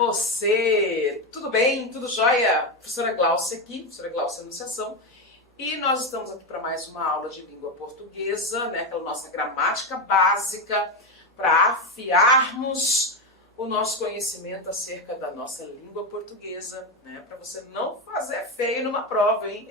você! Tudo bem? Tudo jóia? Professora Glaucia aqui, professora Glaucia Anunciação. E nós estamos aqui para mais uma aula de língua portuguesa, né? Aquela nossa gramática básica, para afiarmos o nosso conhecimento acerca da nossa língua portuguesa, né? Para você não fazer feio numa prova, hein?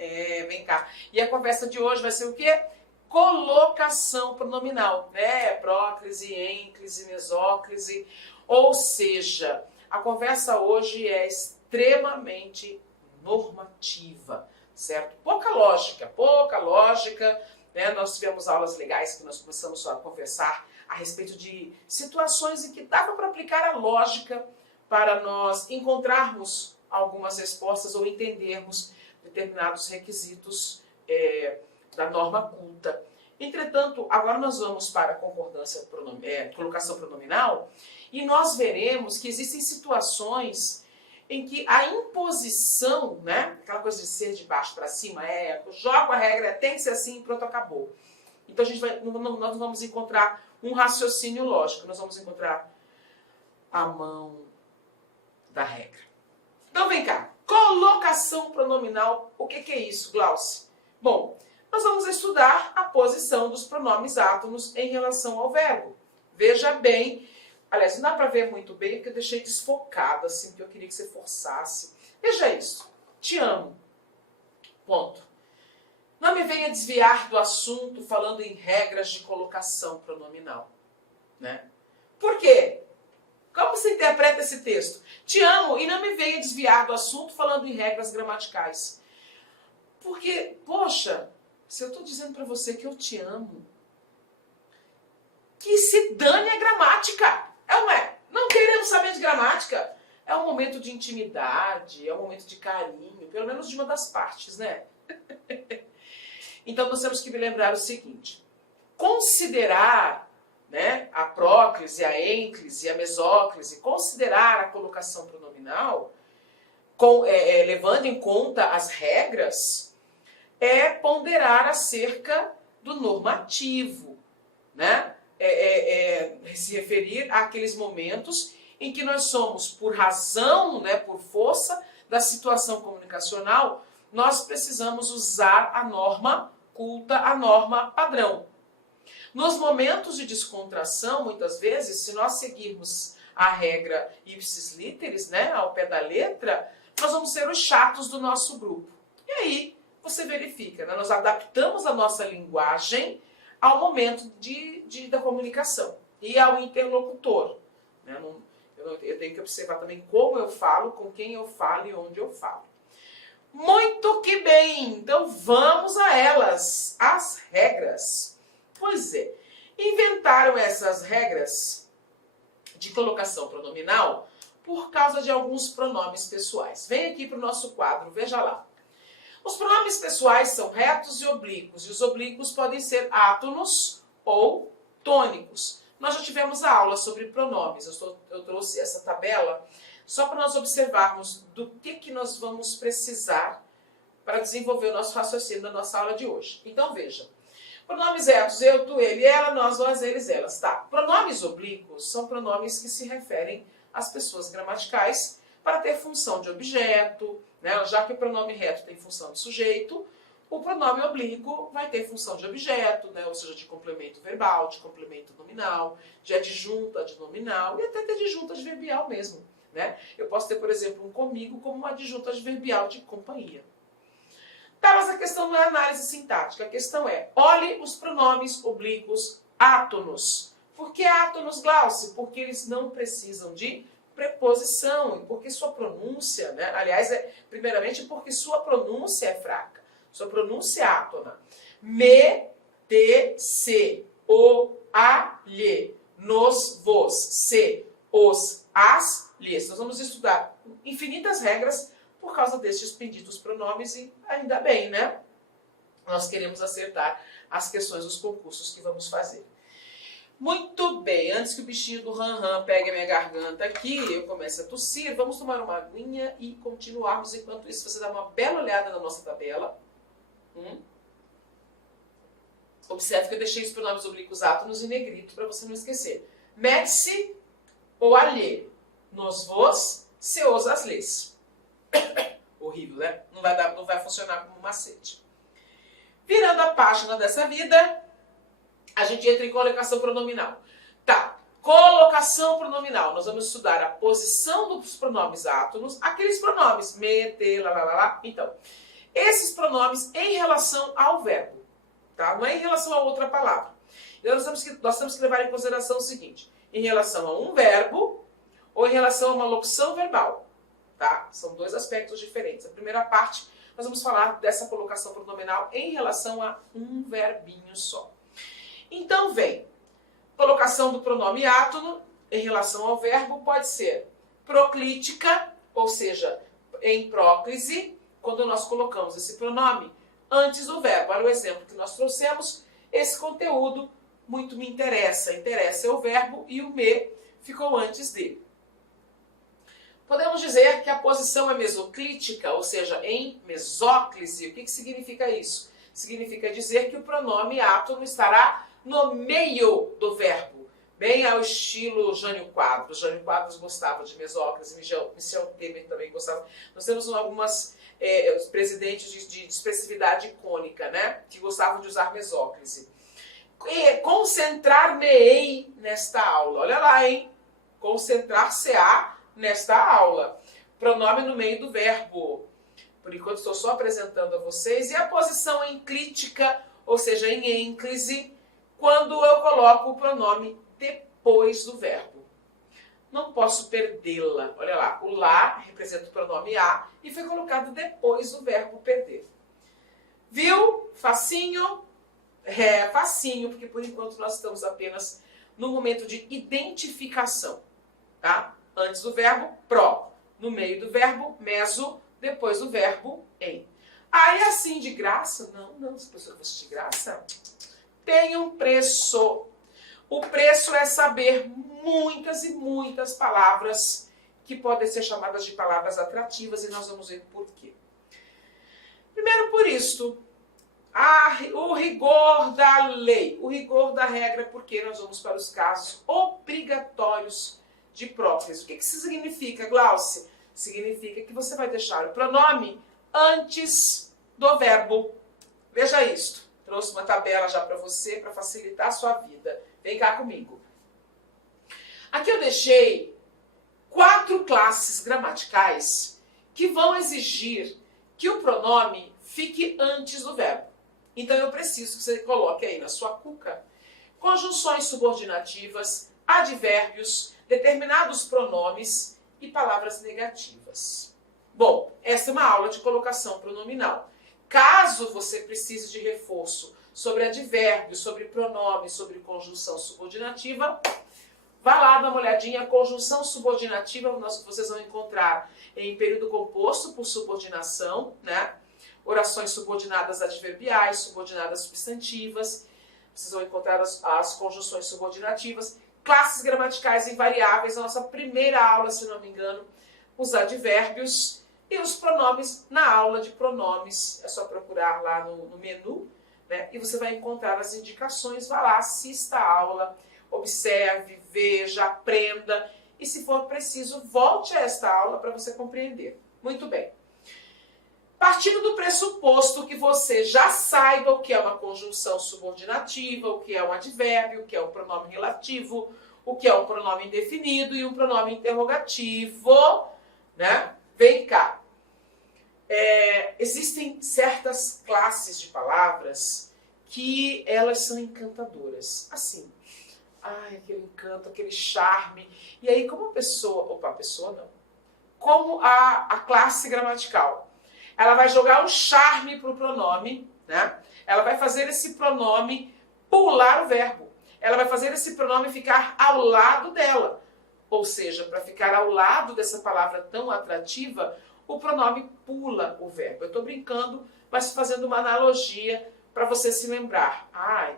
Vem cá. E a conversa de hoje vai ser o quê? Colocação pronominal, né? Próclise, ênclise, mesóclise. Ou seja, a conversa hoje é extremamente normativa, certo? Pouca lógica, né? Nós tivemos aulas legais que nós começamos a conversar a respeito de situações em que dava para aplicar a lógica para nós encontrarmos algumas respostas ou entendermos determinados requisitos da norma culta. Entretanto, agora nós vamos para a concordância, colocação pronominal, e nós veremos que existem situações em que a imposição, né, aquela coisa de ser de baixo para cima, jogo a regra, tem que ser assim e pronto, acabou. Então nós não vamos encontrar um raciocínio lógico, nós vamos encontrar a mão da regra. Então vem cá, colocação pronominal, o que é isso, Glaucia? Bom, nós vamos estudar a posição dos pronomes átonos em relação ao verbo. Veja bem, aliás, não dá para ver muito bem porque eu deixei desfocado, assim, porque eu queria que você forçasse. Veja isso, te amo, ponto. Não me venha desviar do assunto falando em regras de colocação pronominal, né? Por quê? Como você interpreta esse texto? Te amo e não me venha desviar do assunto falando em regras gramaticais. Porque, poxa, se eu estou dizendo para você que eu te amo, que se dane a gramática. Não queremos saber de gramática. É um momento de intimidade, é um momento de carinho, pelo menos de uma das partes, né? Então nós temos que lembrar o seguinte: considerar, né, a próclise, a ênclise, a mesóclise, considerar a colocação pronominal, levando em conta as regras, é ponderar acerca do normativo, né? Se referir àqueles momentos em que nós somos, por razão, né, por força da situação comunicacional, nós precisamos usar a norma culta, a norma padrão. Nos momentos de descontração, muitas vezes, se nós seguirmos a regra ipsis literis, né, ao pé da letra, nós vamos ser os chatos do nosso grupo. E aí, você verifica, né, nós adaptamos a nossa linguagem ao momento da comunicação e ao interlocutor. Né? Eu tenho que observar também como eu falo, com quem eu falo e onde eu falo. Muito que bem! Então vamos a elas, as regras. Pois é, inventaram essas regras de colocação pronominal por causa de alguns pronomes pessoais. Vem aqui para o nosso quadro, veja lá. Os pronomes pessoais são retos e oblíquos, e os oblíquos podem ser átonos ou tônicos. Nós já tivemos a aula sobre pronomes, eu trouxe essa tabela só para nós observarmos do que nós vamos precisar para desenvolver o nosso raciocínio da nossa aula de hoje. Então veja, pronomes retos, eu, tu, ele, ela, nós, vós, eles, elas. Tá. Pronomes oblíquos são pronomes que se referem às pessoas gramaticais para ter função de objeto, né? Já que o pronome reto tem função de sujeito, o pronome oblíquo vai ter função de objeto, né? Ou seja, de complemento verbal, de complemento nominal, de adjunta adnominal e até de adjunta adverbial mesmo. Né? Eu posso ter, por exemplo, um comigo como uma adjunta adverbial de companhia. Tá, mas a questão não é análise sintática, a questão é, olhe os pronomes oblíquos átonos. Por que átonos, Glaucia? Porque eles não precisam de preposição, e porque sua pronúncia, né? Aliás, primeiramente porque sua pronúncia é fraca, sua pronúncia é átona. Me, te, se, o, a, lhe, nos, vos, se, os, as, lhes. Nós vamos estudar infinitas regras por causa destes benditos pronomes e ainda bem, né? Nós queremos acertar as questões dos concursos que vamos fazer. Muito bem, antes que o bichinho do ran-ran pegue a minha garganta aqui, eu comece a tossir, vamos tomar uma aguinha e continuarmos. Enquanto isso, você dá uma bela olhada na nossa tabela. Observe que eu deixei os pronomes oblíquos átonos em negrito para você não esquecer. Mete-se ou alhe, nos, vos, você usa as leis. Horrível, né? Não vai funcionar como macete. Virando a página dessa vida, a gente entra em colocação pronominal. Tá, colocação pronominal. Nós vamos estudar a posição dos pronomes átonos, aqueles pronomes me, te, lá, lá, lá, lá. Então, esses pronomes em relação ao verbo, tá? Não é em relação a outra palavra. Então, nós temos que levar em consideração o seguinte, em relação a um verbo ou em relação a uma locução verbal, tá? São dois aspectos diferentes. A primeira parte, nós vamos falar dessa colocação pronominal em relação a um verbinho só. Então, vem, colocação do pronome átono em relação ao verbo pode ser proclítica, ou seja, em próclise, quando nós colocamos esse pronome antes do verbo. Olha o exemplo que nós trouxemos, esse conteúdo muito me interessa. Interessa é o verbo e o me ficou antes dele. Podemos dizer que a posição é mesoclítica, ou seja, em mesóclise. O que significa isso? Significa dizer que o pronome átono estará no meio do verbo, bem ao estilo Jânio Quadros. Jânio Quadros gostava de mesóclise, Michel Temer também gostava. Nós temos algumas presidentes de expressividade icônica, né, que gostavam de usar mesóclise. Concentrar-me-ei nesta aula. Olha lá, hein? Concentrar-se-á nesta aula. Pronome no meio do verbo. Por enquanto estou só apresentando a vocês. E a posição enclítica, ou seja, em ênclise, quando eu coloco o pronome depois do verbo. Não posso perdê-la. Olha lá, o lá representa o pronome a e foi colocado depois do verbo perder. Viu? Facinho? É, facinho, porque por enquanto nós estamos apenas no momento de identificação, tá? Antes do verbo, pró. No meio do verbo, meso. Depois do verbo, em. Aí assim de graça? Não, se a pessoa fosse de graça, tem um preço. O preço é saber muitas e muitas palavras que podem ser chamadas de palavras atrativas e nós vamos ver por quê. Primeiro por isto, o rigor da lei, o rigor da regra, porque nós vamos para os casos obrigatórios de próclise. O que isso significa, Glauce? Significa que você vai deixar o pronome antes do verbo. Veja isto. Trouxe uma tabela já para você, para facilitar a sua vida. Vem cá comigo. Aqui eu deixei 4 classes gramaticais que vão exigir que o pronome fique antes do verbo. Então eu preciso que você coloque aí na sua cuca conjunções subordinativas, advérbios, determinados pronomes e palavras negativas. Bom, essa é uma aula de colocação pronominal. Caso você precise de reforço sobre advérbios, sobre pronomes, sobre conjunção subordinativa, vá lá dar uma olhadinha. Conjunção subordinativa vocês vão encontrar em período composto por subordinação, né? Orações subordinadas adverbiais, subordinadas substantivas. Vocês vão encontrar as conjunções subordinativas. Classes gramaticais invariáveis, a nossa primeira aula, se não me engano, os advérbios e os pronomes na aula de pronomes. É só procurar lá no menu, né? E você vai encontrar as indicações. Vá lá, assista a aula, observe, veja, aprenda. E se for preciso, volte a esta aula para você compreender. Muito bem. Partindo do pressuposto que você já saiba o que é uma conjunção subordinativa, o que é um advérbio, o que é um pronome relativo, o que é um pronome indefinido e um pronome interrogativo, né? Vem cá. Existem certas classes de palavras que elas são encantadoras. Assim, aquele encanto, aquele charme. E aí, como a pessoa não. Como a classe gramatical, ela vai jogar um charme para o pronome, né? Ela vai fazer esse pronome pular o verbo. Ela vai fazer esse pronome ficar ao lado dela. Ou seja, para ficar ao lado dessa palavra tão atrativa, o pronome pula o verbo. Eu estou brincando, mas fazendo uma analogia para você se lembrar.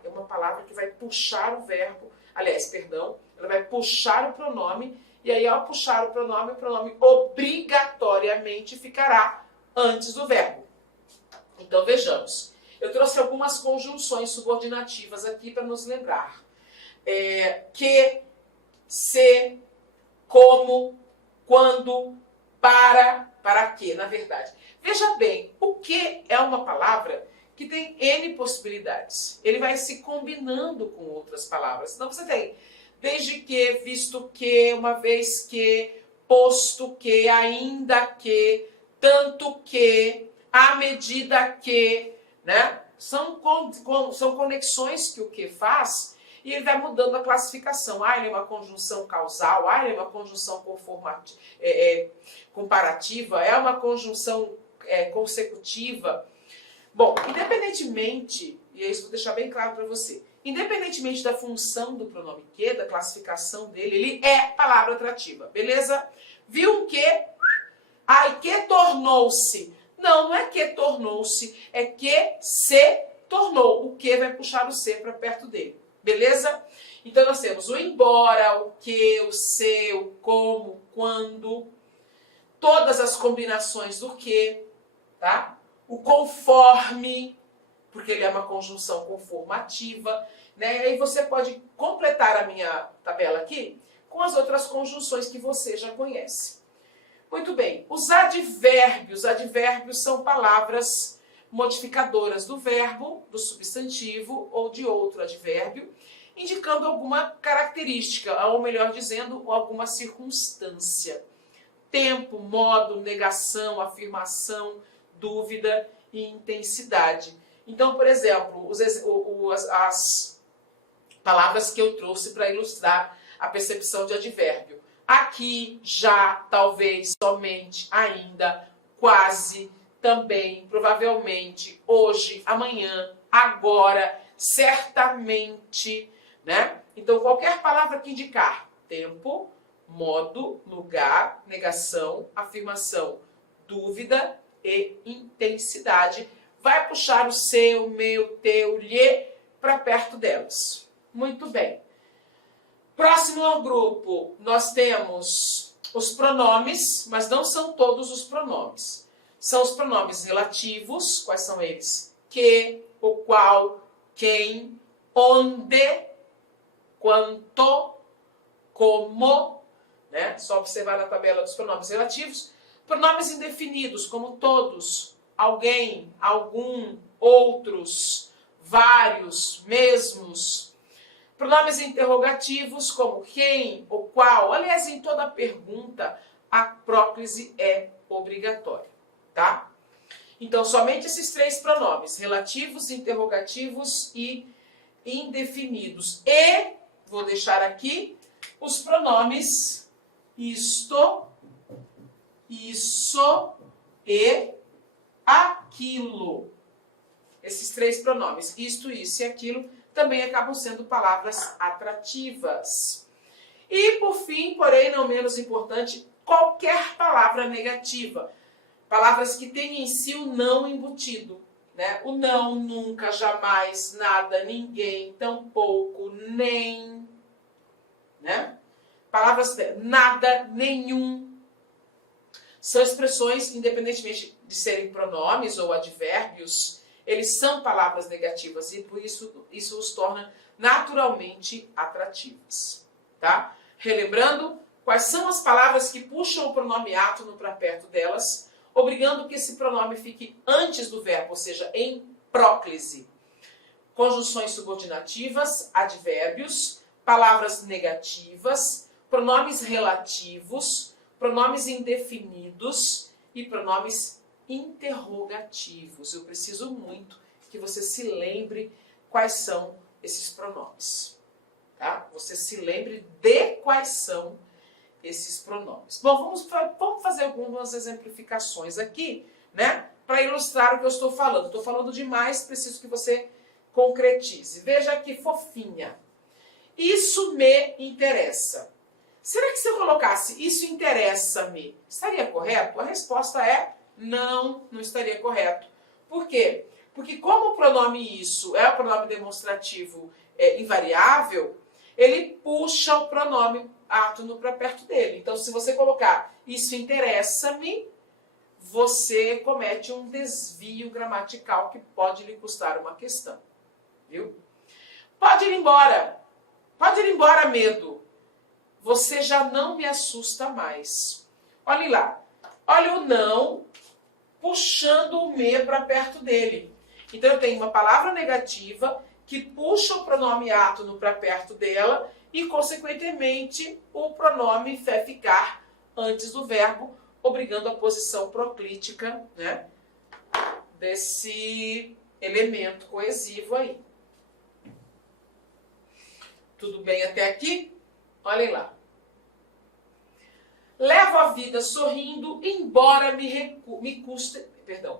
É uma palavra que vai puxar o verbo. Aliás, perdão, ela vai puxar o pronome. E aí, ao puxar o pronome obrigatoriamente ficará antes do verbo. Então, vejamos. Eu trouxe algumas conjunções subordinativas aqui para nos lembrar. Que, se, como, quando, Para quê, na verdade? Veja bem, o que é uma palavra que tem N possibilidades. Ele vai se combinando com outras palavras. Então você tem desde que, visto que, uma vez que, posto que, ainda que, tanto que, à medida que, né? São conexões que o que faz e ele vai mudando a classificação. Ele é uma conjunção causal, ele é uma conjunção comparativa, é uma conjunção consecutiva. Bom, independentemente, e isso vou deixar bem claro para você, independentemente da função do pronome que, da classificação dele, ele é palavra atrativa, beleza? Viu que? Que tornou-se. Não é que tornou-se, é que se tornou. O que vai puxar o se para perto dele, beleza? Então nós temos o embora, o que, o se, o como, o quando, todas as combinações do que, tá? O conforme, porque ele é uma conjunção conformativa, né? E aí você pode completar a minha tabela aqui com as outras conjunções que você já conhece. Muito bem, os advérbios. Advérbios são palavras modificadoras do verbo, do substantivo ou de outro advérbio, indicando alguma característica, ou melhor dizendo, alguma circunstância. Tempo, modo, negação, afirmação, dúvida e intensidade. Então, por exemplo, as palavras que eu trouxe para ilustrar a percepção de advérbio. Aqui, já, talvez, somente, ainda, quase, também, provavelmente, hoje, amanhã, agora, certamente, né? Então, qualquer palavra que indicar tempo, modo, lugar, negação, afirmação, dúvida e intensidade vai puxar o seu, meu, teu, lhe para perto delas. Muito bem. Próximo ao grupo, nós temos os pronomes, mas não são todos os pronomes. São os pronomes relativos, quais são eles? Que, o qual, quem, onde, quanto, como, né? Só observar na tabela dos pronomes relativos. Pronomes indefinidos, como todos, alguém, algum, outros, vários, mesmos. Pronomes interrogativos, como quem, o qual. Aliás, em toda pergunta, a próclise é obrigatória, tá? Então, somente esses três pronomes, relativos, interrogativos e indefinidos. E, vou deixar aqui, os pronomes isto, isso e aquilo. Esses três pronomes, isto, isso e aquilo, também acabam sendo palavras atrativas. E, por fim, porém não menos importante, qualquer palavra negativa. Palavras que têm em si o não embutido, né? O não, nunca, jamais, nada, ninguém, tampouco, nem, né? Palavras nada, nenhum. São expressões, independentemente de serem pronomes ou advérbios, eles são palavras negativas e por isso os torna naturalmente atrativas, tá? Relembrando, quais são as palavras que puxam o pronome átono para perto delas, obrigando que esse pronome fique antes do verbo, ou seja, em próclise. Conjunções subordinativas, advérbios, palavras negativas, pronomes relativos, pronomes indefinidos e pronomes interrogativos. Eu preciso muito que você se lembre quais são esses pronomes, tá? Você se lembre de quais são esses pronomes. Bom, vamos fazer algumas exemplificações aqui, né? Para ilustrar o que eu estou falando. Estou falando demais, preciso que você concretize. Veja que fofinha. Isso me interessa. Será que se eu colocasse isso interessa-me, estaria correto? A resposta é não, não estaria correto. Por quê? Porque como o pronome isso é o pronome demonstrativo invariável, ele puxa o pronome átono para perto dele. Então, se você colocar isso interessa-me, você comete um desvio gramatical que pode lhe custar uma questão. Viu? Pode ir embora. Pode ir embora, medo. Você já não me assusta mais. Olhem lá. Olha o não puxando o me para perto dele. Então eu tenho uma palavra negativa que puxa o pronome átono para perto dela e, consequentemente, o pronome ficar antes do verbo, obrigando a posição proclítica, né, desse elemento coesivo aí. Tudo bem até aqui? Olhem lá. Levo a vida sorrindo, embora me custe... Perdão.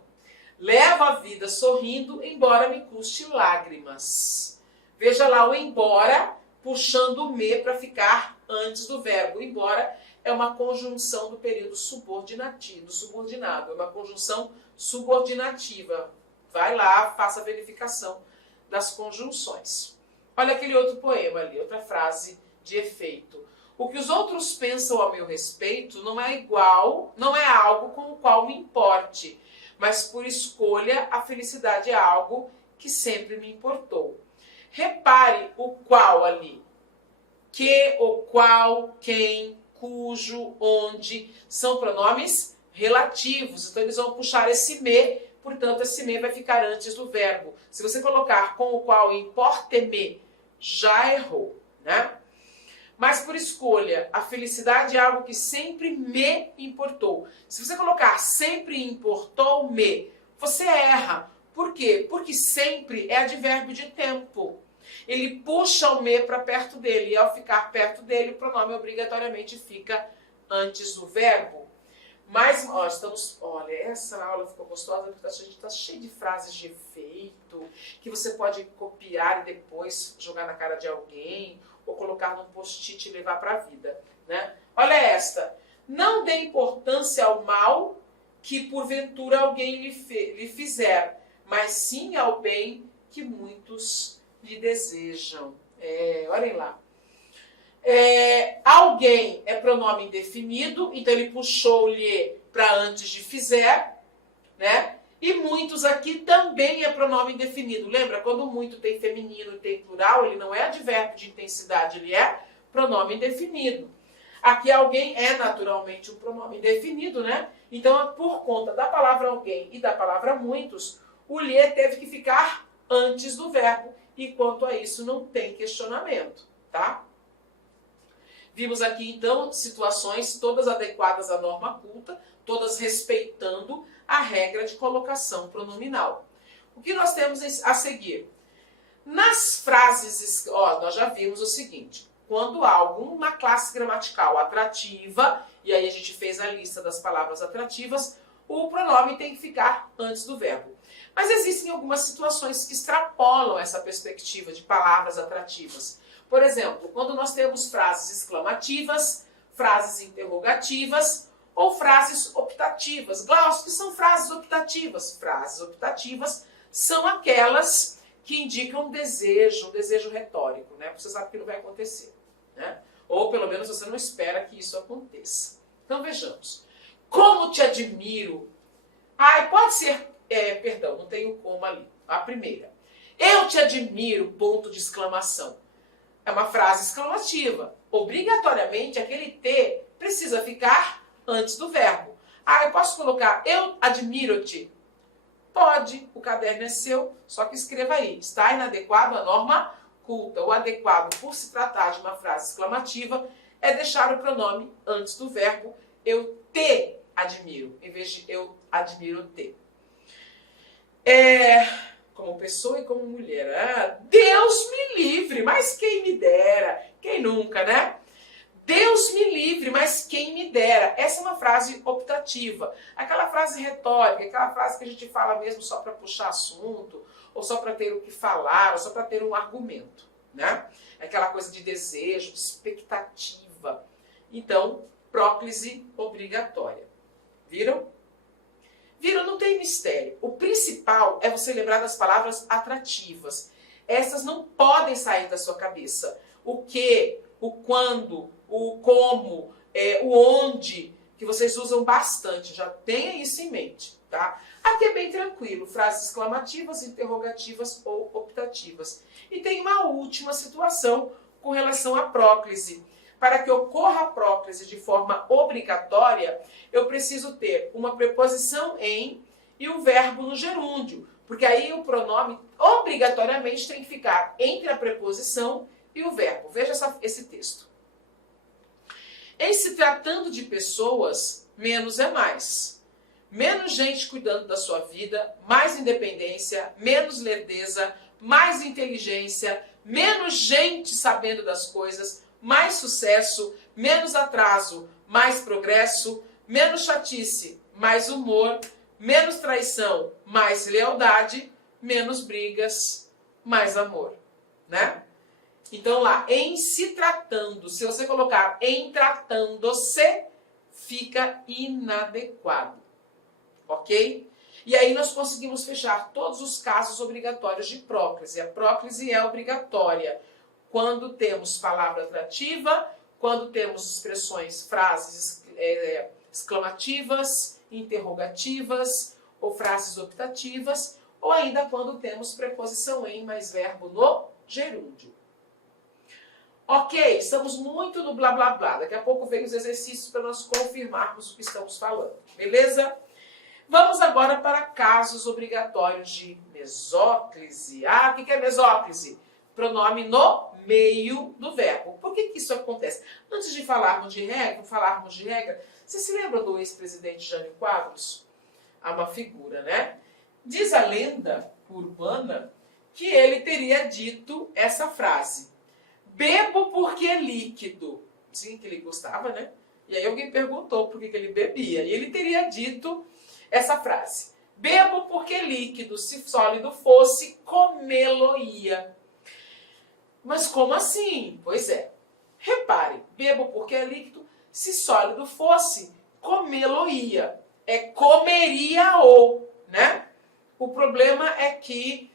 Levo a vida sorrindo, embora me custe lágrimas. Veja lá o embora, puxando o me para ficar antes do verbo. Embora é uma conjunção do período subordinado. É uma conjunção subordinativa. Vai lá, faça a verificação das conjunções. Olha aquele outro poema ali, outra frase de efeito. O que os outros pensam ao meu respeito não é algo com o qual me importe, mas por escolha a felicidade é algo que sempre me importou. Repare o qual ali. Que, o qual, quem, cujo, onde, são pronomes relativos. Então eles vão puxar esse me, portanto esse me vai ficar antes do verbo. Se você colocar com o qual importe-me, já errou, né? Mas por escolha, a felicidade é algo que sempre me importou. Se você colocar sempre importou-me, você erra. Por quê? Porque sempre é advérbio de tempo. Ele puxa o me para perto dele. E ao ficar perto dele, o pronome obrigatoriamente fica antes do verbo. Mas, olha, essa aula ficou gostosa porque a gente está cheio de frases de efeito, que você pode copiar e depois jogar na cara de alguém, ou colocar num post-it e levar para a vida, né? Olha esta. Não dê importância ao mal que porventura alguém lhe fizer, mas sim ao bem que muitos lhe desejam. Olhem lá. Alguém é pronome indefinido, então ele puxou-lhe para antes de fizer, né? E muitos aqui também é pronome indefinido. Lembra? Quando muito tem feminino e tem plural, ele não é advérbio de intensidade, ele é pronome indefinido. Aqui alguém é naturalmente um pronome indefinido, né? Então, por conta da palavra alguém e da palavra muitos, o lhe teve que ficar antes do verbo. E quanto a isso, não tem questionamento, tá? Vimos aqui, então, situações todas adequadas à norma culta, todas respeitando a regra de colocação pronominal. O que nós temos a seguir? Nas frases, nós já vimos o seguinte, quando há alguma classe gramatical atrativa, e aí a gente fez a lista das palavras atrativas, o pronome tem que ficar antes do verbo. Mas existem algumas situações que extrapolam essa perspectiva de palavras atrativas. Por exemplo, quando nós temos frases exclamativas, frases interrogativas ou frases optativas. Glaucio, que são frases optativas? Frases optativas são aquelas que indicam um desejo retórico, né? Porque você sabe que não vai acontecer, né? Ou pelo menos você não espera que isso aconteça. Então vejamos. Como te admiro. Pode ser, perdão, não tem o como ali. A primeira. Eu te admiro, ponto de exclamação. É uma frase exclamativa. Obrigatoriamente, aquele T precisa ficar antes do verbo. Eu posso colocar eu admiro-te? Pode, o caderno é seu, só que escreva aí. Está inadequado à norma culta. O adequado, por se tratar de uma frase exclamativa, é deixar o pronome antes do verbo eu te admiro, em vez de eu admiro-te. Como pessoa e como mulher. Deus me livre, mas quem me dera. Quem nunca, né? Deus me livre, mas quem me dera. Essa é uma frase optativa. Aquela frase retórica, aquela frase que a gente fala mesmo só para puxar assunto, ou só para ter o que falar, ou só para ter um argumento, né? Aquela coisa de desejo, de expectativa. Então, próclise obrigatória. Viram? Viram? Não tem mistério. O principal é você lembrar das palavras atrativas. Essas não podem sair da sua cabeça. O que, o quando, o como, o onde, que vocês usam bastante. Já tenha isso em mente, tá? Aqui é bem tranquilo. Frases exclamativas, interrogativas ou optativas. E tem uma última situação com relação à próclise. para que ocorra a próclise de forma obrigatória, eu preciso ter uma preposição em e o verbo no gerúndio, porque aí o pronome obrigatoriamente tem que ficar entre a preposição e o verbo. Veja esse texto. Em se tratando de pessoas, menos é mais. Menos gente cuidando da sua vida, mais independência, menos lerdeza, mais inteligência, menos gente sabendo das coisas, mais sucesso, menos atraso, mais progresso, menos chatice, mais humor, menos traição, mais lealdade, menos brigas, mais amor, né? Então lá, em se tratando, se você colocar em tratando-se, fica inadequado, ok? E aí nós conseguimos fechar todos os casos obrigatórios de próclise. A próclise é obrigatória quando temos palavra atrativa, quando temos expressões, frases exclamativas, interrogativas ou frases optativas, ou ainda quando temos preposição em mais verbo no gerúndio. Ok, estamos muito no blá blá blá. Daqui a pouco vem os exercícios para nós confirmarmos o que estamos falando, beleza? Vamos agora para casos obrigatórios de mesóclise. Ah, o que é mesóclise? Pronome no meio do verbo. Por que isso acontece? Antes de falarmos de regra, você se lembra do ex-presidente Jânio Quadros? Há uma figura, né? Diz a lenda urbana que ele teria dito essa frase: bebo porque é líquido. Sim, que ele gostava, né? E aí alguém perguntou por que ele bebia. E ele teria dito essa frase: bebo porque é líquido, se sólido fosse, comê-lo-ia. Mas como assim? Pois é. Repare, bebo porque é líquido, se sólido fosse, comê-lo-ia. É comeria-o, né? O problema é que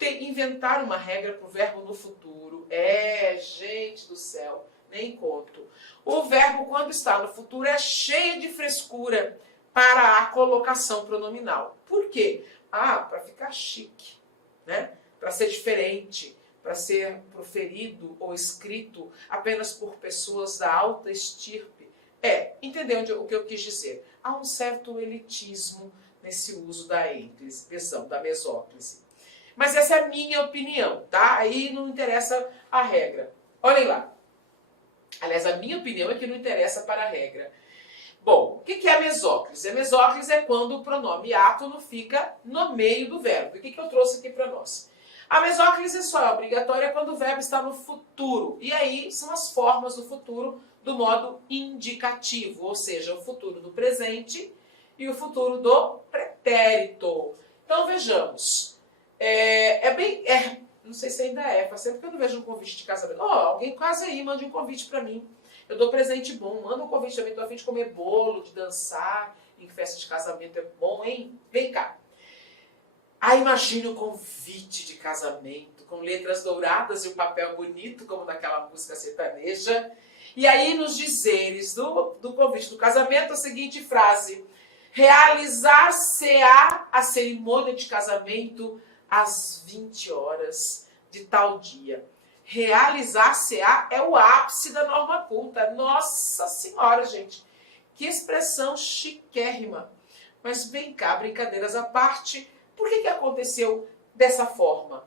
inventaram uma regra para o verbo no futuro. Gente do céu, nem conto. O verbo, quando está no futuro, é cheio de frescura para a colocação pronominal. Por quê? Para ficar chique, né? Para ser diferente, para ser proferido ou escrito apenas por pessoas da alta estirpe. Entendeu o que eu quis dizer? Há um certo elitismo nesse uso da expressão, da mesóclise. Mas essa é a minha opinião, tá? Aí não interessa a regra. Olhem lá. Aliás, a minha opinião é que não interessa para a regra. Bom, o que é a mesóclise? A mesóclise é quando o pronome átono fica no meio do verbo. O que eu trouxe aqui para nós? A mesóclise só é obrigatória quando o verbo está no futuro. E aí são as formas do futuro do modo indicativo, ou seja, o futuro do presente e o futuro do pretérito. Então vejamos. Não sei se ainda faz tempo que eu não vejo um convite de casamento. Alguém quase aí, mande um convite para mim. Eu dou presente bom, manda um convite também, tô a fim de comer bolo, de dançar, em festa de casamento é bom, hein? Vem cá. Imagine o convite de casamento, com letras douradas e um papel bonito, como naquela música sertaneja. E aí, nos dizeres do convite do casamento, a seguinte frase: realizar-se-á a cerimônia de casamento às 20 horas de tal dia. Realizar-se-á é o ápice da norma culta. Nossa Senhora, gente. Que expressão chiquérrima. Mas vem cá, brincadeiras à parte, por que aconteceu dessa forma?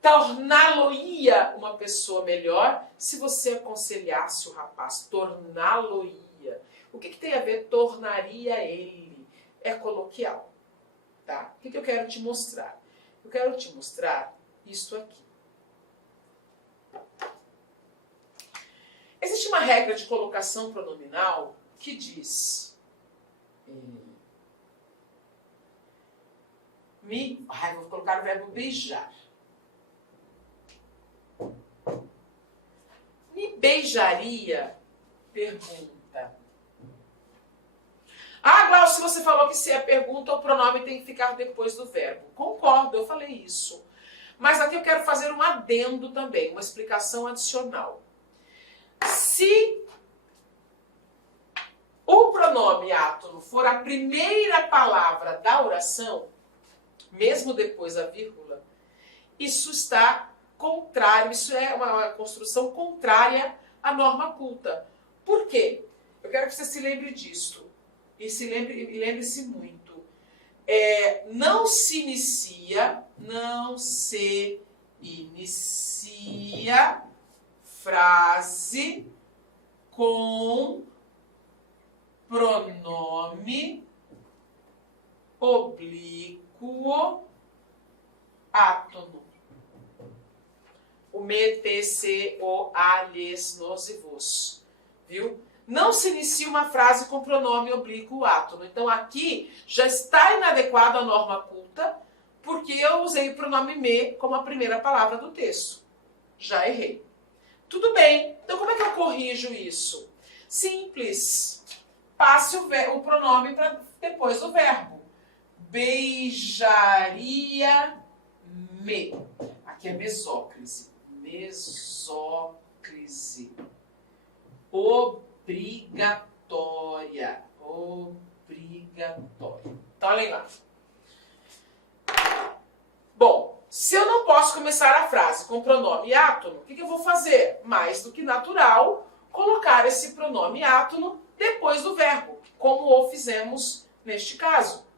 Torná-lo-ia uma pessoa melhor se você aconselhasse o rapaz. Torná-lo-ia. O que tem a ver tornaria ele? É coloquial. Tá? O que eu quero te mostrar? Eu quero te mostrar isso aqui. Existe uma regra de colocação pronominal que diz... vou colocar o verbo beijar. Me beijaria? Pergunta. Glaucio, você falou que se é pergunta, o pronome tem que ficar depois do verbo. Concordo, eu falei isso. Mas aqui eu quero fazer um adendo também, uma explicação adicional. Se o pronome átono for a primeira palavra da oração, mesmo depois da vírgula, isso está contrário, isso é uma construção contrária a norma culta. Por quê? Eu quero que você se lembre disso. E lembre-se muito. Não se inicia frase com pronome oblíquo átono. O me, te, se, o, a, lhes, nos e vos. Viu? Não se inicia uma frase com pronome oblíquo átono. Então aqui já está inadequado a norma culta, porque eu usei o pronome me como a primeira palavra do texto. Já errei. Tudo bem. Então como é que eu corrijo isso? Simples. Passe o pronome para depois do verbo. Beijaria-me. Aqui é mesóclise. Mesóclise. Obrigatória. Obrigatória. Então, olhem lá. Bom, se eu não posso começar a frase com pronome átono, o que eu vou fazer? Mais do que natural, colocar esse pronome átono depois do verbo, como o fizemos neste caso.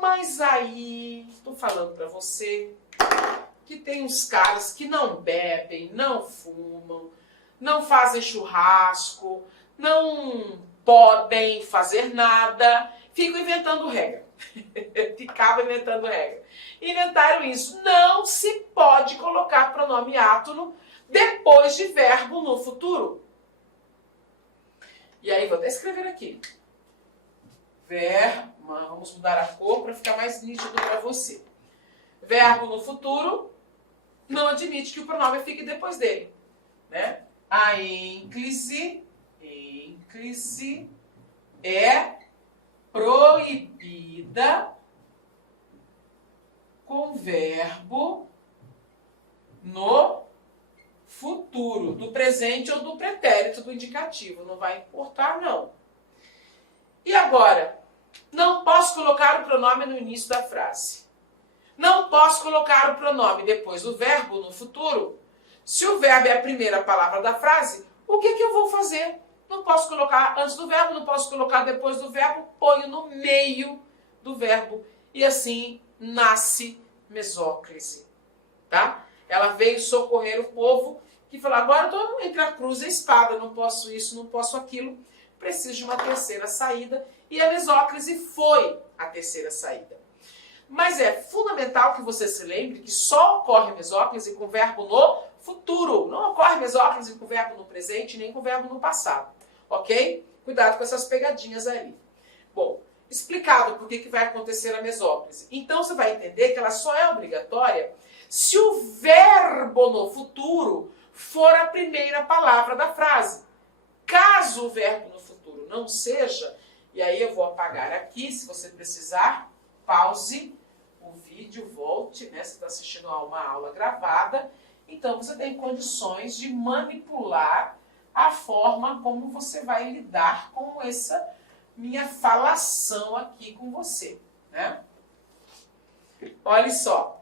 Mas aí, estou falando para você que tem uns caras que não bebem, não fumam, não fazem churrasco, não podem fazer nada, ficam inventando regra. Ficavam inventando regra. Inventaram isso. Não se pode colocar pronome átono depois de verbo no futuro. E aí, vou até escrever aqui. Vamos mudar a cor para ficar mais nítido para você. Verbo no futuro não admite que o pronome fique depois dele, né? A ênclise é proibida com verbo no futuro, do presente ou do pretérito do indicativo. Não vai importar, não. E agora? Não posso colocar o pronome no início da frase. Não posso colocar o pronome depois do verbo no futuro. Se o verbo é a primeira palavra da frase, o que eu vou fazer? Não posso colocar antes do verbo, não posso colocar depois do verbo, ponho no meio do verbo. E assim nasce mesóclise. Tá? Ela veio socorrer o povo que falou, agora eu estou entre a cruz e a espada, não posso isso, não posso aquilo, preciso de uma terceira saída. E a mesóclise foi a terceira saída. Mas é fundamental que você se lembre que só ocorre mesóclise com verbo no futuro. Não ocorre mesóclise com verbo no presente, nem com verbo no passado. Ok? Cuidado com essas pegadinhas aí. Bom, explicado por que vai acontecer a mesóclise. Então você vai entender que ela só é obrigatória se o verbo no futuro for a primeira palavra da frase. Caso o verbo no futuro não seja, e aí eu vou apagar aqui, se você precisar, pause o vídeo, volte, né? Você está assistindo a uma aula gravada, então você tem condições de manipular a forma como você vai lidar com essa minha falação aqui com você, né? Olha só.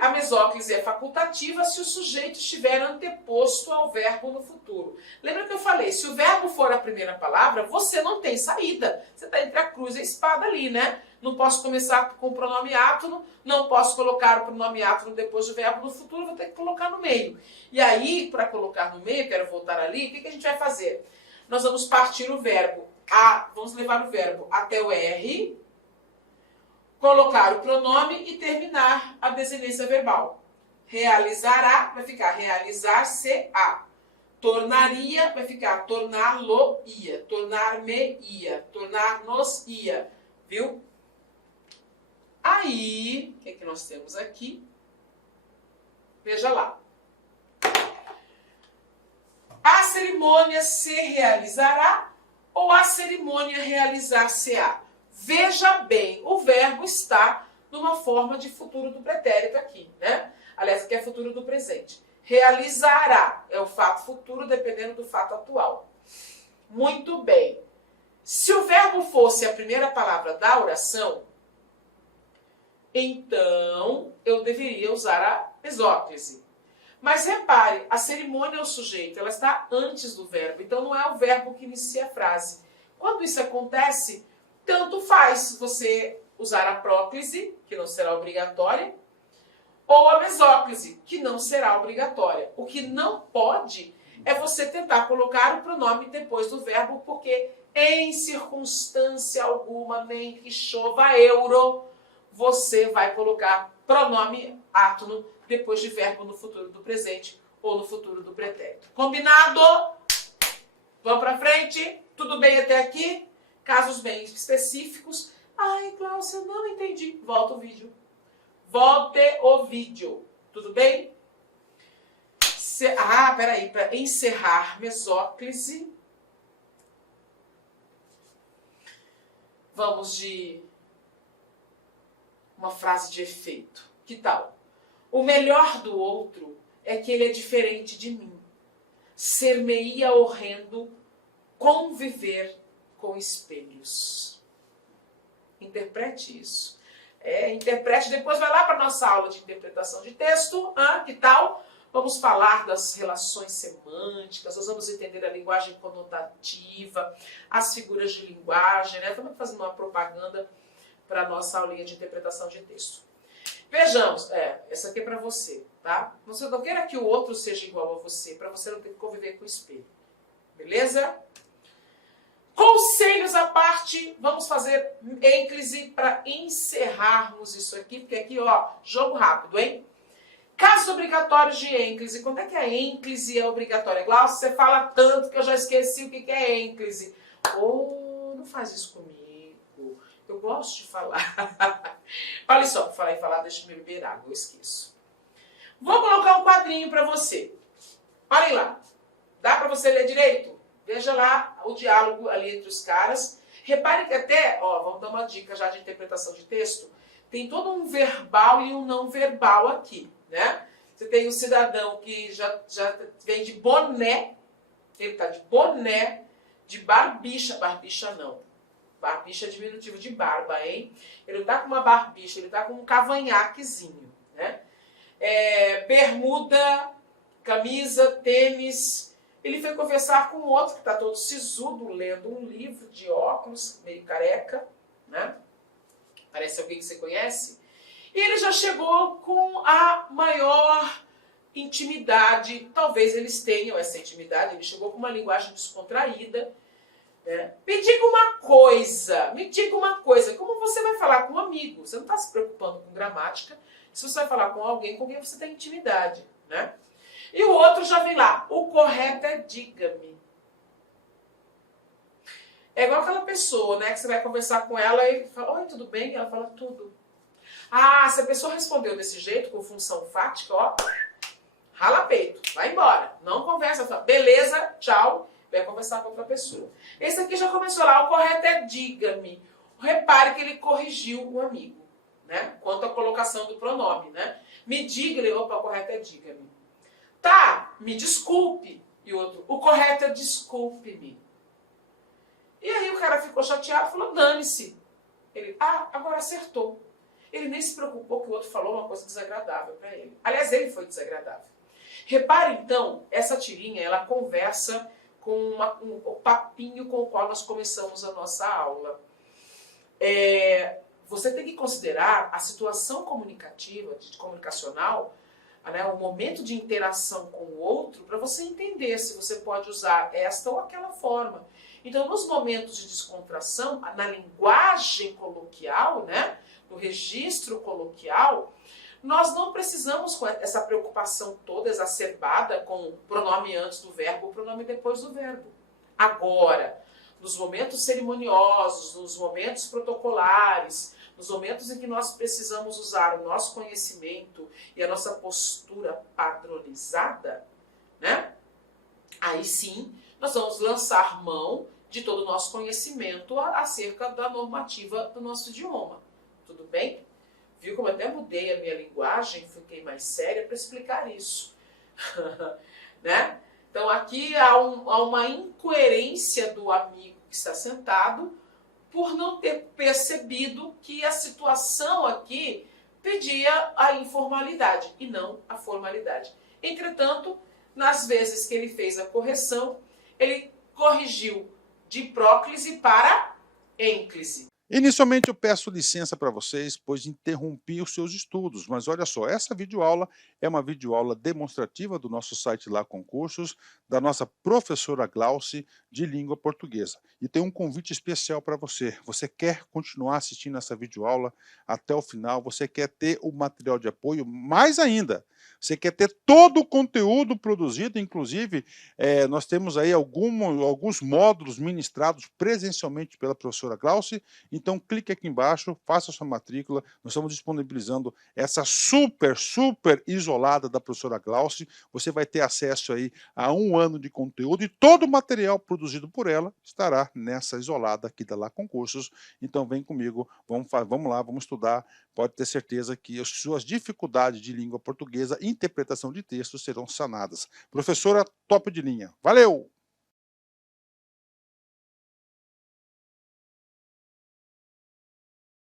A mesóclise é facultativa se o sujeito estiver anteposto ao verbo no futuro. Lembra que eu falei, se o verbo for a primeira palavra, você não tem saída. Você está entre a cruz e a espada ali, né? Não posso começar com o pronome átono, não posso colocar o pronome átono depois do verbo no futuro, vou ter que colocar no meio. E aí, para colocar no meio, quero voltar ali, o que a gente vai fazer? Nós vamos partir o verbo, vamos levar o verbo até o R, colocar o pronome e terminar a desinência verbal. Realizará vai ficar realizar-se-á. Tornaria vai ficar torná-lo-ia. Tornar-me-ia. Tornar-nos-ia. Viu? Aí, o que nós temos aqui? Veja lá. A cerimônia se realizará ou a cerimônia realizar-se-á? Veja bem, o verbo está numa forma de futuro do pretérito aqui, né? Aliás, aqui é futuro do presente. Realizará é o fato futuro dependendo do fato atual. Muito bem. Se o verbo fosse a primeira palavra da oração, então eu deveria usar mesóclise. Mas repare, a cerimônia é o sujeito, ela está antes do verbo, então não é o verbo que inicia a frase. Quando isso acontece, tanto faz você usar a próclise, que não será obrigatória, ou a mesóclise, que não será obrigatória. O que não pode é você tentar colocar o pronome depois do verbo, porque em circunstância alguma, nem que chova euro, você vai colocar pronome átono depois de verbo no futuro do presente ou no futuro do pretérito. Combinado? Vamos para frente? Tudo bem até aqui? Casos bem específicos. Ai, Cláudia, eu não entendi. Volta o vídeo. Volte o vídeo. Tudo bem? Peraí. Para encerrar mesóclise, vamos de uma frase de efeito. Que tal? O melhor do outro é que ele é diferente de mim. Ser-me-ia horrendo conviver com espelhos. Interprete isso. Interprete, depois vai lá para a nossa aula de interpretação de texto. Que tal? Vamos falar das relações semânticas, nós vamos entender a linguagem conotativa, as figuras de linguagem, né? Estamos fazendo uma propaganda para a nossa aulinha de interpretação de texto. Vejamos, essa aqui é para você, tá? Você não queira que o outro seja igual a você, para você não ter que conviver com o espelho. Beleza? Conselhos à parte, vamos fazer ênclise para encerrarmos isso aqui, porque aqui, ó, jogo rápido, hein? Casos obrigatórios de ênclise. Quando é que a ênclise é obrigatória? Glaucio, você fala tanto que eu já esqueci o que é ênclise. Não faz isso comigo. Eu gosto de falar. Olha só, para falar, deixa eu me beber água, eu esqueço. Vou colocar um quadrinho para você. Olhem lá. Dá para você ler direito? Veja lá o diálogo ali entre os caras. Repare que até, vamos dar uma dica já de interpretação de texto. Tem todo um verbal e um não verbal aqui, né? Você tem um cidadão que já vem de boné. Ele está de boné, de barbicha. Barbicha não. Barbicha é diminutivo de barba, hein? Ele não tá com uma barbicha, ele tá com um cavanhaquezinho, né? Bermuda, camisa, tênis. Ele foi conversar com outro que tá todo sisudo, lendo um livro, de óculos, meio careca, né? Parece alguém que você conhece. E ele já chegou com a maior intimidade. Talvez eles tenham essa intimidade. Ele chegou com uma linguagem descontraída. Me diga uma coisa, como você vai falar com um amigo? Você não está se preocupando com gramática, se você vai falar com alguém com quem você tem intimidade, né? E o outro já vem lá, o correto é diga-me. É igual aquela pessoa, né, que você vai conversar com ela e fala, oi, tudo bem? E ela fala, tudo. Se a pessoa respondeu desse jeito, com função fática, rala peito, vai embora, não conversa, fala, beleza, tchau. Vai conversar com outra pessoa. Esse aqui já começou lá, o correto é diga-me. Repare que ele corrigiu o amigo, né? Quanto à colocação do pronome, né? Me diga, o correto é diga-me. Tá, me desculpe. E o outro, o correto é desculpe-me. E aí o cara ficou chateado, falou, dane-se. Ele, agora acertou. Ele nem se preocupou que o outro falou uma coisa desagradável para ele. Aliás, ele foi desagradável. Repare, então, essa tirinha, ela conversa com o papinho com o qual nós começamos a nossa aula. Você tem que considerar a situação comunicativa, comunicacional, né, o momento de interação com o outro, para você entender se você pode usar esta ou aquela forma. Então, nos momentos de descontração, na linguagem coloquial, né, no registro coloquial, nós não precisamos com essa preocupação toda exacerbada com o pronome antes do verbo, o pronome depois do verbo. Agora, nos momentos cerimoniosos, nos momentos protocolares, nos momentos em que nós precisamos usar o nosso conhecimento e a nossa postura padronizada, né? Aí sim, nós vamos lançar mão de todo o nosso conhecimento acerca da normativa do nosso idioma. Tudo bem? Viu como eu até mudei a minha linguagem, fiquei mais séria para explicar isso. Né? Então aqui há uma incoerência do amigo que está sentado por não ter percebido que a situação aqui pedia a informalidade e não a formalidade. Entretanto, nas vezes que ele fez a correção, ele corrigiu de próclise para ênclise. Inicialmente eu peço licença para vocês, pois interrompi os seus estudos, mas olha só, essa videoaula é uma videoaula demonstrativa do nosso site Lá Concursos, da nossa professora Glauci de língua portuguesa. E tem um convite especial para você. Você quer continuar assistindo essa videoaula até o final? Você quer ter o material de apoio? Mais ainda, você quer ter todo o conteúdo produzido, inclusive nós temos aí alguns módulos ministrados presencialmente pela professora Glauci. Então, clique aqui embaixo, faça sua matrícula. Nós estamos disponibilizando essa super isolada da professora Glauci. Você vai ter acesso aí a 1 ano de conteúdo e todo o material produzido por ela estará nessa isolada aqui da Lá Concursos. Então, vem comigo, vamos lá, vamos estudar. Pode ter certeza que as suas dificuldades de língua portuguesa e interpretação de textos serão sanadas. Professora top de linha. Valeu!